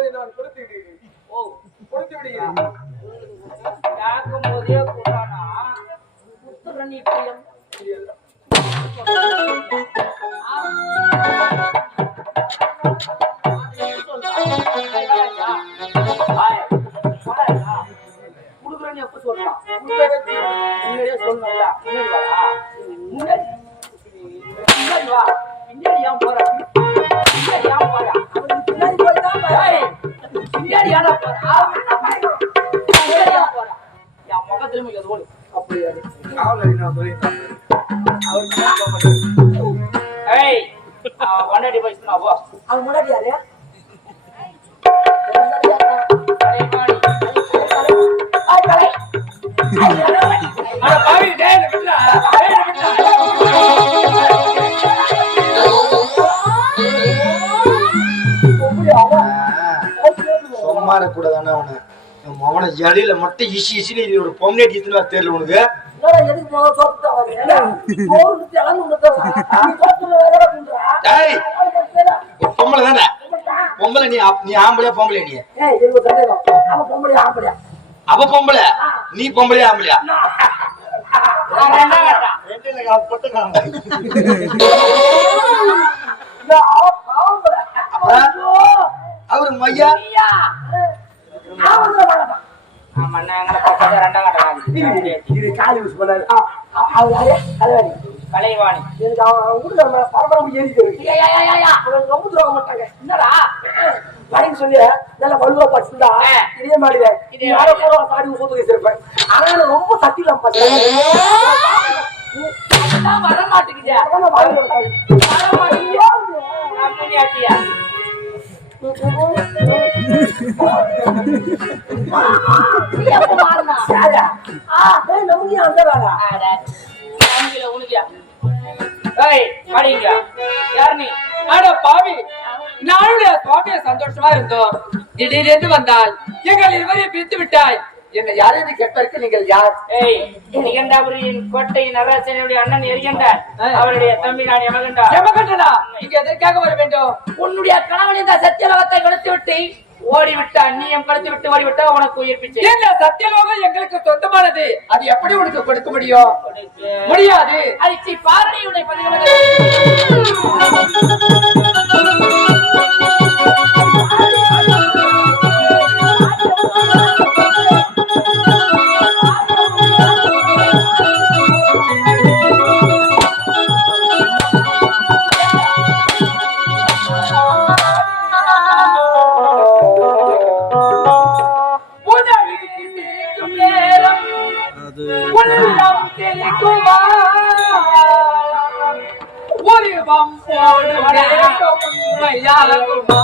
போது நான் கொடுத்து விடுகிறேன் ஓ கொடுத்து விடுகிறேன் கேட்கும் போதே குத்துற நீ பையன் குடுக்குறேன்னு எப்ப சொல்றான் முன்னாடியே சொல்லணும்ல முன்னாடி வாடா முன்னாடி முன்னாடி வா பின்னாடி ஏன் போற ஏன்டா போற என் முகத்துல மிக ஓடு. அப்படியா ஏய் அவன் கொண்டாடி போயிடுச்சுனா போ. அவன் முன்னாடி யாரு? பாவி. டேய், சும்மா இருக்கக்கூடாதானே அவனை அவனை இடையில மட்டும் இசி இசின்னு இது ஒரு பொம்னேட் இத்துனா தெரியல உனக்கு? பொம்பளை தானே? பொம்பளை நீ நீ ஆம்பளையா பொம்பளையா நீ? அவ பொம்பளை. நீ பொம்பளையா ஆம்பளையா? நான். என்ன கேட்டேன்? இல்ல, அவன் ஆம்பளை. அப்புறம்? ஐயோ, அவரு மையா ஐயா. அவன் தான் வாங்கட்டான். ஆமா, நான் எங்களை பக்கத்துல ரெண்டாம் கட்டை இது காலி யூஸ் பண்ணாரு? கலைவாணி. எனக்கு வீட்டுல பரபரப்பு ரொம்ப துரோகம் மாட்டாங்க என்னடா வரேன்னு சொல்லி நல்ல வலுவா படிச்சுட்டா. இதே மாதிரி இதே யாரோ கூட சாடி ஊத்து வச்சிருப்பேன் ஆனா ரொம்ப சக்தி இல்லாம பார்த்தேன் வர மாட்டேங்குது. வர மாட்டேங்குது நானுடைய சுவாமிய சந்தோஷமா இருந்தோம். திடீரென்று வந்தால் எங்கள் இருவரையும் பிரித்து விட்டாய். என்னை யாரையும் கேட்பதற்கு நீங்கள் யார்? எரிகண்டாபுரியின் கோட்டை நரராசனுடைய அண்ணன் எரிகண்டார் அவருடைய தம்பி நான் யமகண்டார் எமகண்டனா இங்க எதற்காக வர வேண்டும்? உன்னுடைய கணவன் இந்த சத்தியலோகத்தை கடத்தி விட்டு ஓடிவிட்டான் நீ எம் கடத்தி விட்டு ஓடிவிட்டா உனக்கு உயிர் பிச்சை. இல்ல சத்தியலோகம் எங்களுக்கு சொந்தமானது. அது எப்படி உனக்கு கொடுக்க முடியும்? முடியாது. அரிச்சி பாரணியுடைய பதிவு உள்ளம் தெளிக்குமா உருவம் போடு வேண்டும் உண்மையாகுமா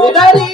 உதறி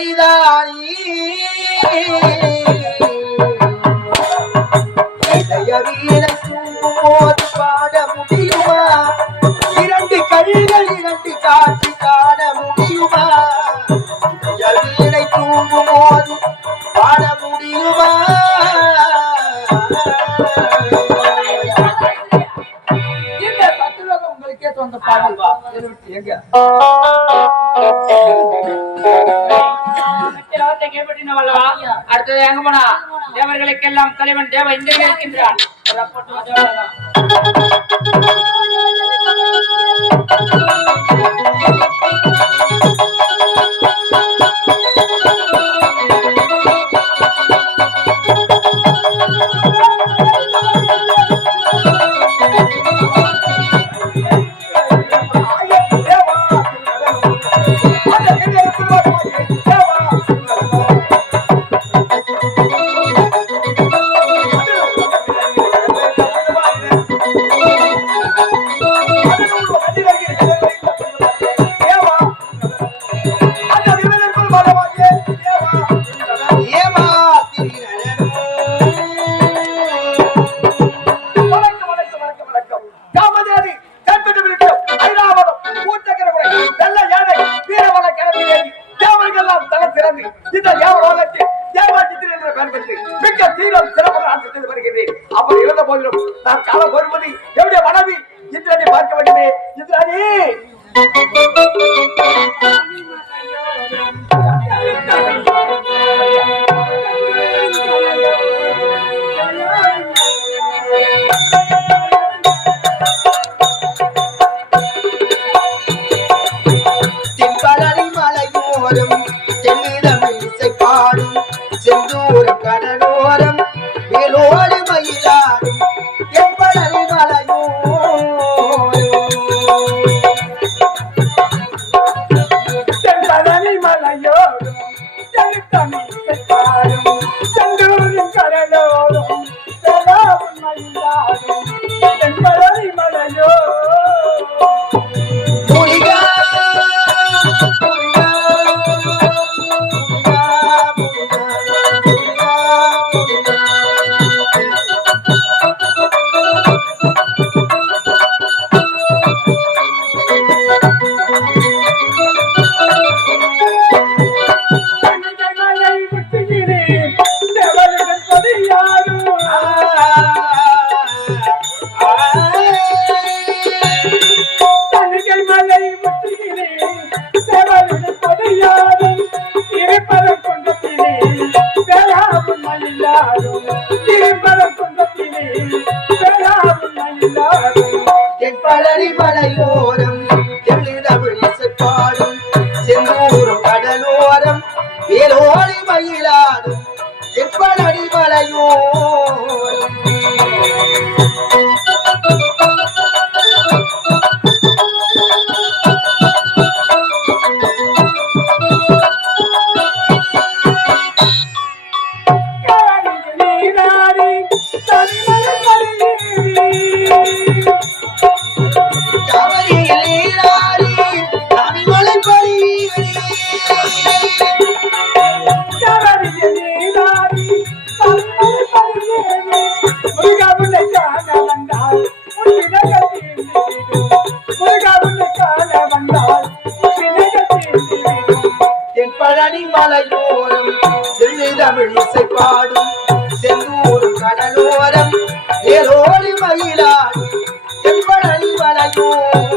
செய்தாரி பாட முடியுமா இரண்டு கண்கள் இரண்டு காட்சி காண முடியுமா வீணை தூங்கும் போது பாட முடியுமா இந்த பத்து உங்களுக்கே சொந்த பாடல் எங்க? கேள்விப்பட்டினோம் அல்லவா அடுத்தது எங்க போனா? தேவர்களுக்கெல்லாம் தலைவன் தேவ இந்திரன் இருக்கின்றான். இந்திராணி கையாலும் பேராவும் மயிலாடும் திருமல குந்தத்திலே பேராவும் மயிலாடும். தென்பழனி மலையோரம் கடலோரம் ஏரோடி மயிலாடி தென்படல் வளையும்.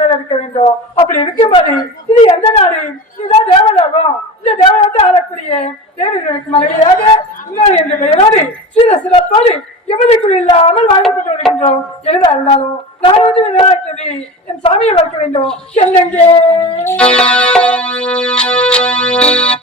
அல்லவா இருக்க வேண்டும். அப்படி இருக்கும்போது இது எந்த நாடு? இதுதான் தேவலோகம். இந்த தேவலோகத்தை ஆளக்கூடிய தேவர்களுக்கு மனைவியாக இன்னொரு என்ற பெயரோடு சில சிறப்போடு எவ்வளவு இல்லாமல் வாழ்ந்து வருகின்றோம். எதுவா இருந்தாலும் நான் வந்து விளையாட்டுறது என் சாமியை வளர்க்க வேண்டும். என்னங்க?